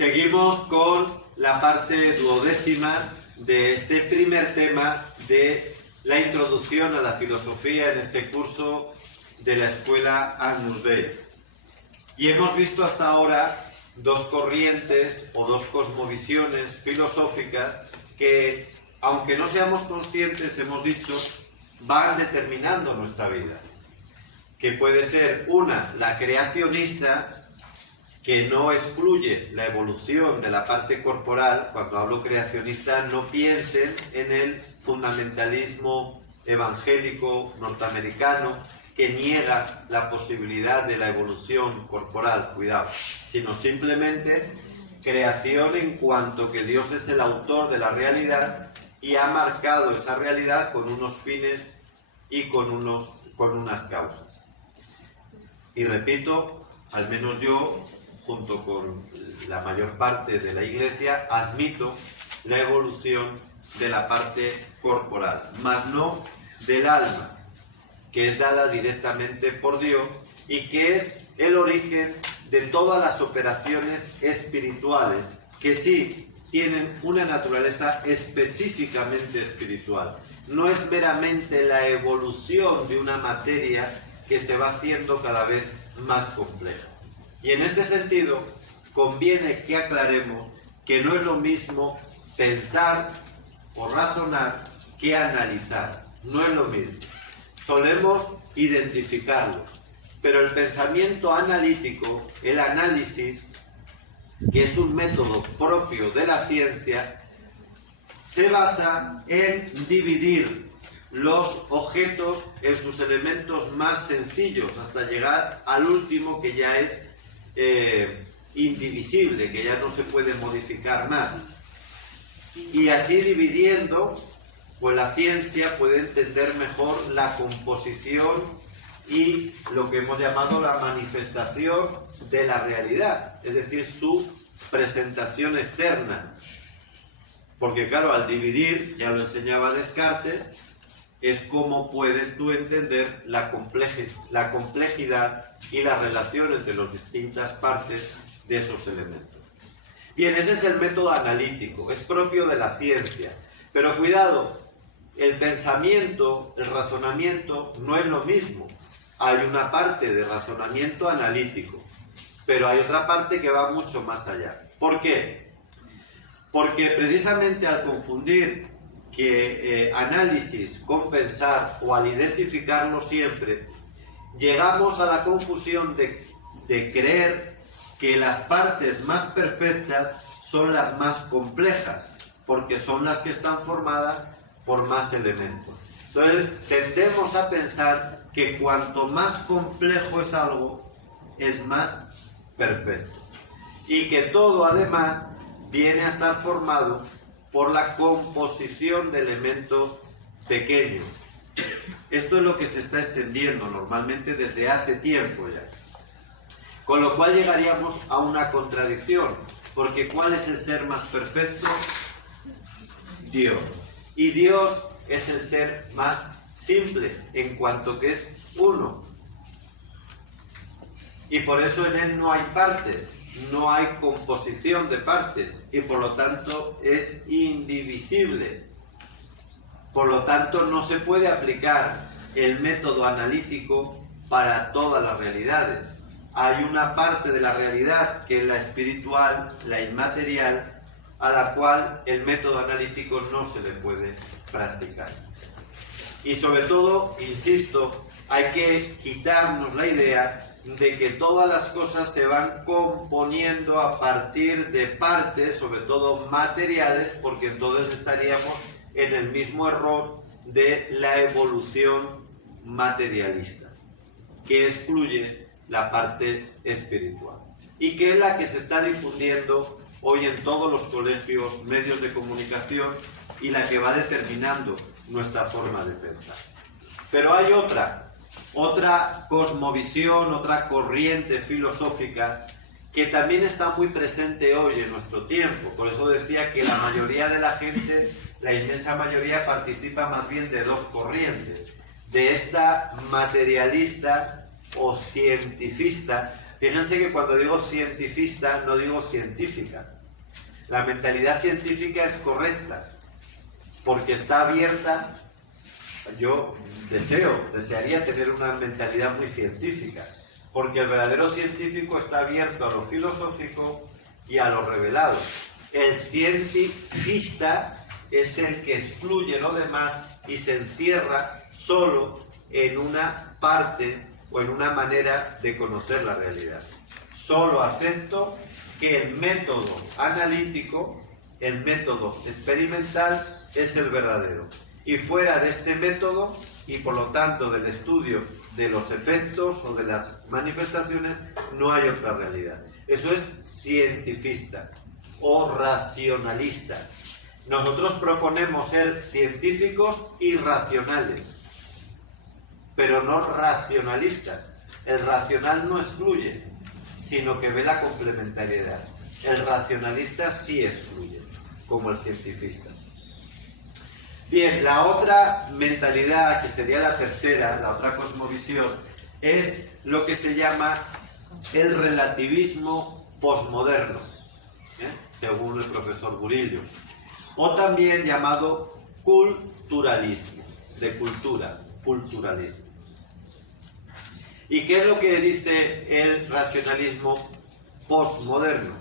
Seguimos con la parte duodécima de este primer tema de la introducción a la filosofía en este curso de la escuela Agnus Dei. Y hemos visto hasta ahora dos corrientes o dos cosmovisiones filosóficas que, aunque no seamos conscientes, hemos dicho, van determinando nuestra vida. Que puede ser una, la creacionista, que no excluye la evolución de la parte corporal. Cuando hablo creacionista, no piensen en el fundamentalismo evangélico norteamericano que niega la posibilidad de la evolución corporal, cuidado, sino simplemente creación en cuanto que Dios es el autor de la realidad y ha marcado esa realidad con unos fines y con unas causas. Y repito, al menos yo, junto con la mayor parte de la Iglesia, admito la evolución de la parte corporal, mas no del alma, que es dada directamente por Dios y que es el origen de todas las operaciones espirituales, que sí tienen una naturaleza específicamente espiritual. No es meramente la evolución de una materia que se va haciendo cada vez más compleja. Y en este sentido, conviene que aclaremos que no es lo mismo pensar o razonar que analizar. No es lo mismo. Solemos identificarlo, pero el pensamiento analítico, el análisis, que es un método propio de la ciencia, se basa en dividir los objetos en sus elementos más sencillos hasta llegar al último, que ya es indivisible, que ya no se puede modificar más. Y así dividiendo, pues la ciencia puede entender mejor la composición y lo que hemos llamado la manifestación de la realidad, es decir, su presentación externa. Porque claro, al dividir, ya lo enseñaba Descartes, es cómo puedes tú entender la complejidad y la relación entre las distintas partes de esos elementos. Bien, ese es el método analítico, es propio de la ciencia. Pero cuidado, el pensamiento, el razonamiento no es lo mismo. Hay una parte de razonamiento analítico, pero hay otra parte que va mucho más allá. ¿Por qué? Porque precisamente al confundir análisis con pensar, o al identificarlo siempre, llegamos a la confusión de creer que las partes más perfectas son las más complejas, porque son las que están formadas por más elementos. Entonces tendemos a pensar que cuanto más complejo es algo, es más perfecto. Y que todo además viene a estar formado por la composición de elementos pequeños. Esto es lo que se está extendiendo normalmente desde hace tiempo ya. Con lo cual llegaríamos a una contradicción, porque ¿cuál es el ser más perfecto? Dios. Y Dios es el ser más simple, en cuanto que es uno. Y por eso en él no hay partes, no hay composición de partes, y por lo tanto es indivisible. Por lo tanto no se puede aplicar el método analítico para todas las realidades. Hay una parte de la realidad que es la espiritual, la inmaterial, a la cual el método analítico no se le puede practicar. Y sobre todo, insisto, hay que quitarnos la idea de que todas las cosas se van componiendo a partir de partes, sobre todo materiales, porque entonces estaríamos en el mismo error de la evolución materialista, que excluye la parte espiritual, y que es la que se está difundiendo hoy en todos los colegios, medios de comunicación, y la que va determinando nuestra forma de pensar. Pero hay otra cosmovisión, otra corriente filosófica que también está muy presente hoy en nuestro tiempo. Por eso decía que la mayoría de la gente, la inmensa mayoría, participa más bien de dos corrientes. De esta materialista o cientifista, Fíjense que cuando digo cientifista no digo científica. La mentalidad científica es correcta, porque está abierta. Yo desearía tener una mentalidad muy científica, porque el verdadero científico está abierto a lo filosófico y a lo revelado. El cientifista es el que excluye lo demás y se encierra solo en una parte o en una manera de conocer la realidad. Solo acepto que el método analítico, el método experimental, es el verdadero. Y fuera de este método, y por lo tanto del estudio de los efectos o de las manifestaciones, no hay otra realidad. Eso es cientifista o racionalista. Nosotros proponemos ser científicos y racionales, pero no racionalistas. El racional no excluye, sino que ve la complementariedad. El racionalista sí excluye, como el cientifista. Bien, la otra mentalidad, que sería la tercera, la otra cosmovisión, es lo que se llama el relativismo posmoderno, según el profesor Burillo, o también llamado culturalismo, de cultura, culturalismo. ¿Y qué es lo que dice el racionalismo posmoderno?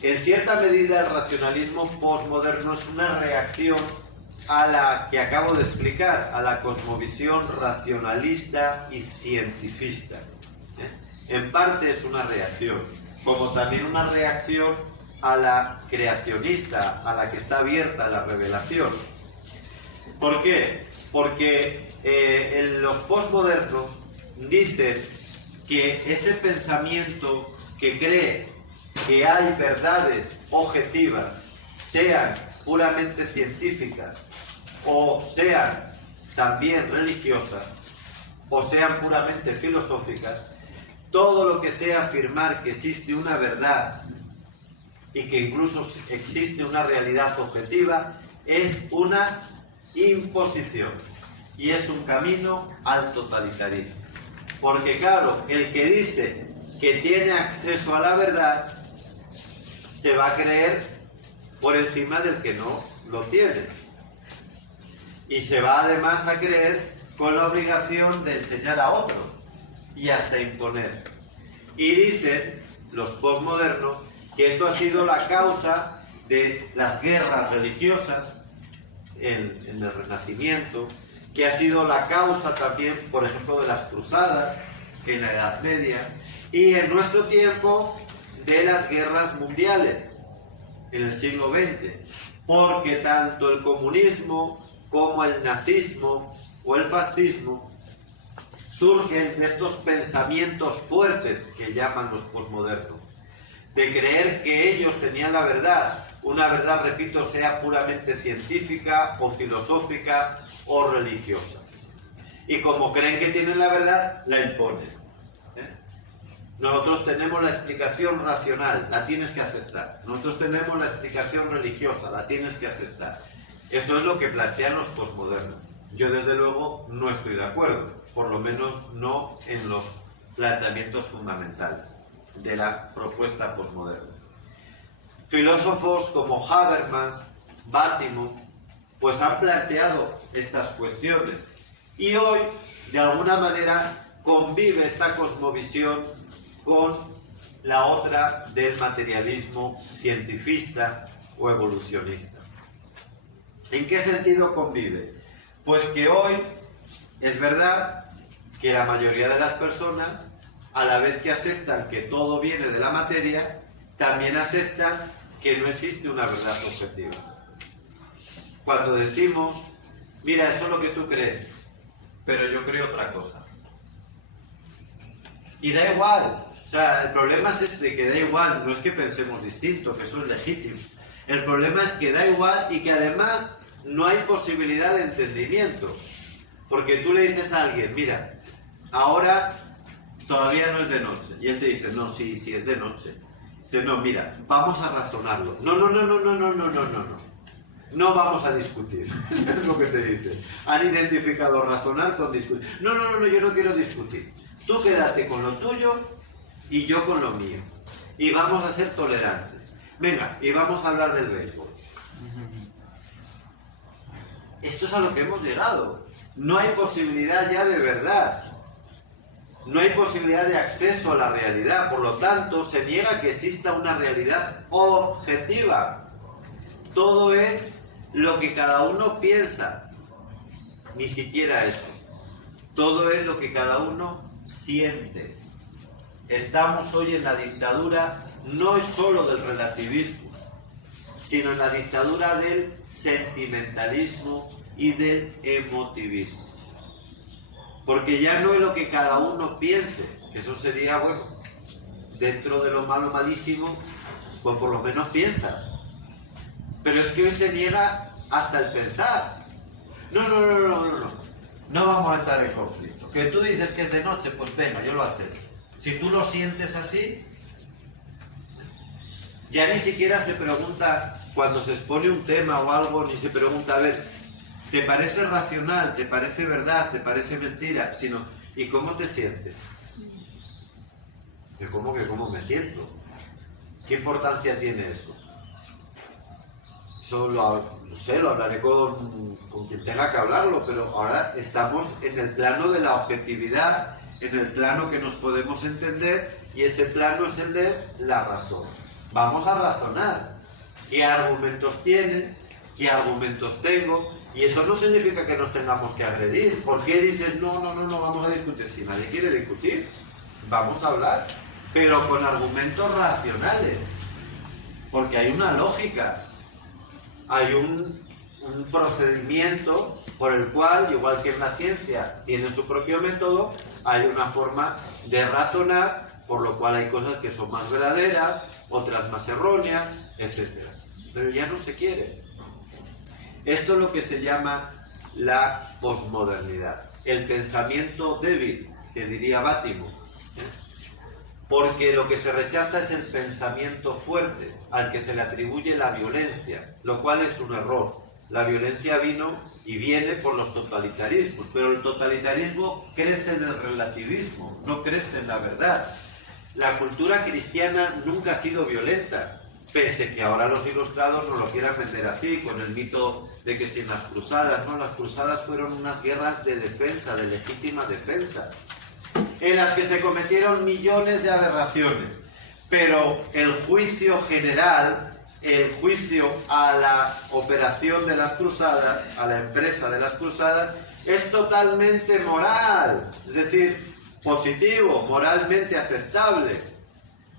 En cierta medida, el racionalismo posmoderno es una reacción a la que acabo de explicar, a la cosmovisión racionalista y cientifista. En parte es una reacción, como también una reacción a la creacionista, a la que está abierta a la revelación. ¿Por qué? Porque los posmodernos dicen que ese pensamiento que cree que hay verdades objetivas, sean puramente científicas, o sean también religiosas, o sean puramente filosóficas, todo lo que sea afirmar que existe una verdad y que incluso existe una realidad objetiva, es una imposición y es un camino al totalitarismo. Porque claro, el que dice que tiene acceso a la verdad se va a creer por encima del que no lo tiene. Y se va además a creer con la obligación de enseñar a otros y hasta imponer. Y dicen los posmodernos que esto ha sido la causa de las guerras religiosas en el Renacimiento, que ha sido la causa también, por ejemplo, de las cruzadas en la Edad Media, y en nuestro tiempo de las guerras mundiales en el siglo XX, porque tanto el comunismo como el nazismo o el fascismo surgen de estos pensamientos fuertes que llaman los posmodernos, de creer que ellos tenían la verdad, una verdad, repito, sea puramente científica o filosófica o religiosa. Y como creen que tienen la verdad, la imponen. Nosotros tenemos la explicación racional, la tienes que aceptar. Nosotros tenemos la explicación religiosa, la tienes que aceptar. Eso es lo que plantean los posmodernos. Yo desde luego no estoy de acuerdo, por lo menos no en los planteamientos fundamentales de la propuesta posmoderna. Filósofos como Habermas, Bátimo, pues han planteado estas cuestiones. Y hoy, de alguna manera, convive esta cosmovisión con la otra del materialismo cientifista o evolucionista. ¿En qué sentido convive? Pues que hoy es verdad que la mayoría de las personas, a la vez que aceptan que todo viene de la materia, también aceptan que no existe una verdad objetiva. Cuando decimos, mira, eso es lo que tú crees, pero yo creo otra cosa. Y da igual. O sea, el problema es este, que da igual, no es que pensemos distinto, que eso es legítimo. El problema es que da igual y que además no hay posibilidad de entendimiento. Porque tú le dices a alguien, mira, ahora todavía no es de noche. Y él te dice, no, sí es de noche. Dice, no, mira, vamos a razonarlo. No. No vamos a discutir. Es lo que te dice. Han identificado razonar con discutir. No, yo no quiero discutir. Tú quédate con lo tuyo y yo con lo mío. Y vamos a ser tolerantes. Venga, y vamos a hablar del béisbol. Esto es a lo que hemos llegado. No hay posibilidad ya de verdad. No hay posibilidad de acceso a la realidad. Por lo tanto, se niega que exista una realidad objetiva. Todo es lo que cada uno piensa. Ni siquiera eso. Todo es lo que cada uno siente. Estamos hoy en la dictadura no solo del relativismo, sino en la dictadura del sentimentalismo y del emotivismo. Porque ya no es lo que cada uno piense, que eso sería, bueno, dentro de lo malo malísimo, pues por lo menos piensas. Pero es que hoy se niega hasta el pensar. No vamos a entrar en conflicto. Que tú dices que es de noche, pues venga, yo lo acepto. Si tú lo sientes así, ya ni siquiera se pregunta, cuando se expone un tema o algo, ni se pregunta, a ver, ¿te parece racional? ¿Te parece verdad? ¿Te parece mentira? Sino, ¿y cómo te sientes? ¿Cómo que cómo me siento? ¿Qué importancia tiene eso? Eso no sé, lo hablaré con quien tenga que hablarlo, pero ahora estamos en el plano de la objetividad, en el plano que nos podemos entender, y ese plano es el de la razón. Vamos a razonar. ¿Qué argumentos tienes? ¿Qué argumentos tengo? Y eso no significa que nos tengamos que agredir. ¿Por qué dices, no, vamos a discutir? Si nadie quiere discutir, vamos a hablar, pero con argumentos racionales. Porque hay una lógica, hay un procedimiento por el cual, igual que en la ciencia tiene su propio método, hay una forma de razonar, por lo cual hay cosas que son más verdaderas, otras más erróneas, etc. Pero ya no se quiere. Esto es lo que se llama la posmodernidad, el pensamiento débil, que diría Bátimo, porque lo que se rechaza es el pensamiento fuerte, al que se le atribuye la violencia, lo cual es un error. La violencia vino y viene por los totalitarismos, pero el totalitarismo crece en el relativismo, no crece en la verdad. La cultura cristiana nunca ha sido violenta, pese que ahora los ilustrados nos lo quieran vender así, con el mito de que sin las cruzadas, ¿no? Las cruzadas fueron unas guerras de defensa, de legítima defensa, en las que se cometieron millones de aberraciones, pero el juicio general, el juicio a la operación de las cruzadas, a la empresa de las cruzadas, es totalmente moral, es decir, positivo, moralmente aceptable,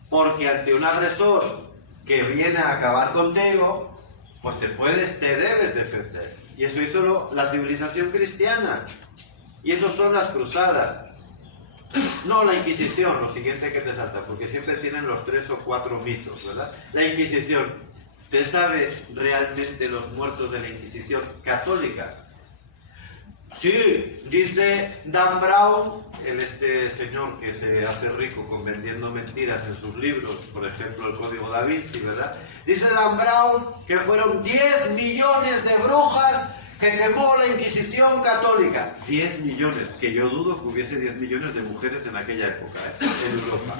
porque ante un agresor que viene a acabar contigo, pues te debes defender. Y eso hizo la civilización cristiana, y eso son las cruzadas. No la Inquisición, lo siguiente que te salta, porque siempre tienen los 3 o 4 mitos, ¿verdad? La Inquisición, ¿usted sabe realmente los muertos de la Inquisición católica? Sí, dice Dan Brown, este señor que se hace rico con vendiendo mentiras en sus libros, por ejemplo el Código Da Vinci, ¿verdad? Dice Dan Brown que fueron 10 millones de brujas que quemó la Inquisición católica. 10 millones, que yo dudo que hubiese 10 millones de mujeres en aquella época, en Europa.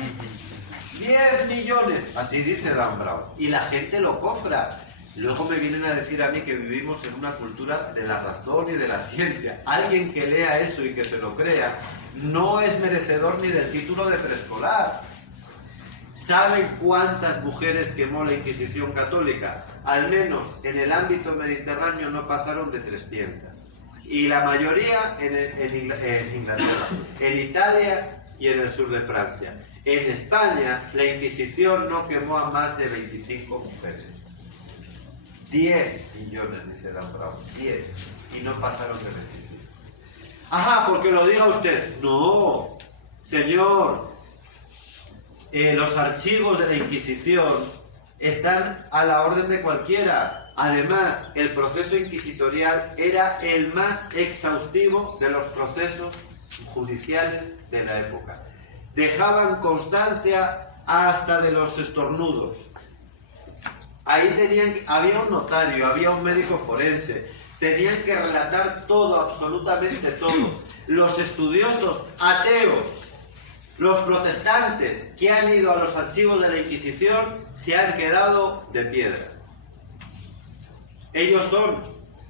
10 millones, así dice Dan Brown, y la gente lo compra. Luego me vienen a decir a mí que vivimos en una cultura de la razón y de la ciencia. Alguien que lea eso y que se lo crea no es merecedor ni del título de preescolar. ¿Saben cuántas mujeres quemó la Inquisición católica? Al menos en el ámbito mediterráneo no pasaron de 300. Y la mayoría en Inglaterra, en Italia y en el sur de Francia. En España la Inquisición no quemó a más de 25 mujeres. 10 millones, dice Dan Brown, 10, y no pasaron de 25. Ajá, porque lo diga usted. No, señor, los archivos de la Inquisición están a la orden de cualquiera. Además, el proceso inquisitorial era el más exhaustivo de los procesos judiciales de la época. Dejaban constancia hasta de los estornudos. Ahí había un notario, había un médico forense, tenían que relatar todo, absolutamente todo. Los estudiosos ateos Los protestantes que han ido a los archivos de la Inquisición se han quedado de piedra. Ellos son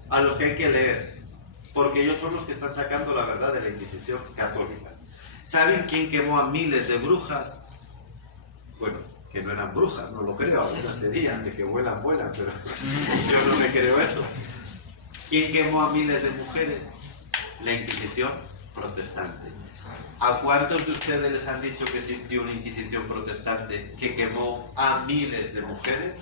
a los que hay que leer, porque ellos son los que están sacando la verdad de la Inquisición católica. ¿Saben quién quemó a miles de brujas? Bueno, que no eran brujas, no lo creo, algunas serían, de que vuelan, pero yo no me creo eso. ¿Quién quemó a miles de mujeres? La Inquisición protestante. ¿A cuántos de ustedes les han dicho que existió una Inquisición protestante que quemó a miles de mujeres?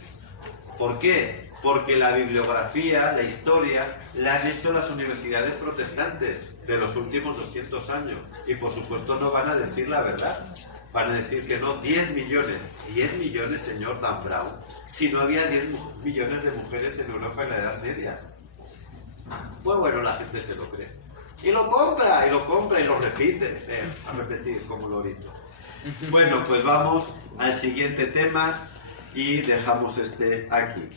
¿Por qué? Porque la bibliografía, la historia, la han hecho las universidades protestantes de los últimos 200 años. Y por supuesto no van a decir la verdad. Van a decir que no, 10 millones. 10 millones, señor Dan Brown, si no había 10 millones de mujeres en Europa en la Edad Media. Pues bueno, la gente se lo cree. Y lo compra, y lo repite. A repetir como lorito. Bueno, pues vamos al siguiente tema y dejamos este aquí.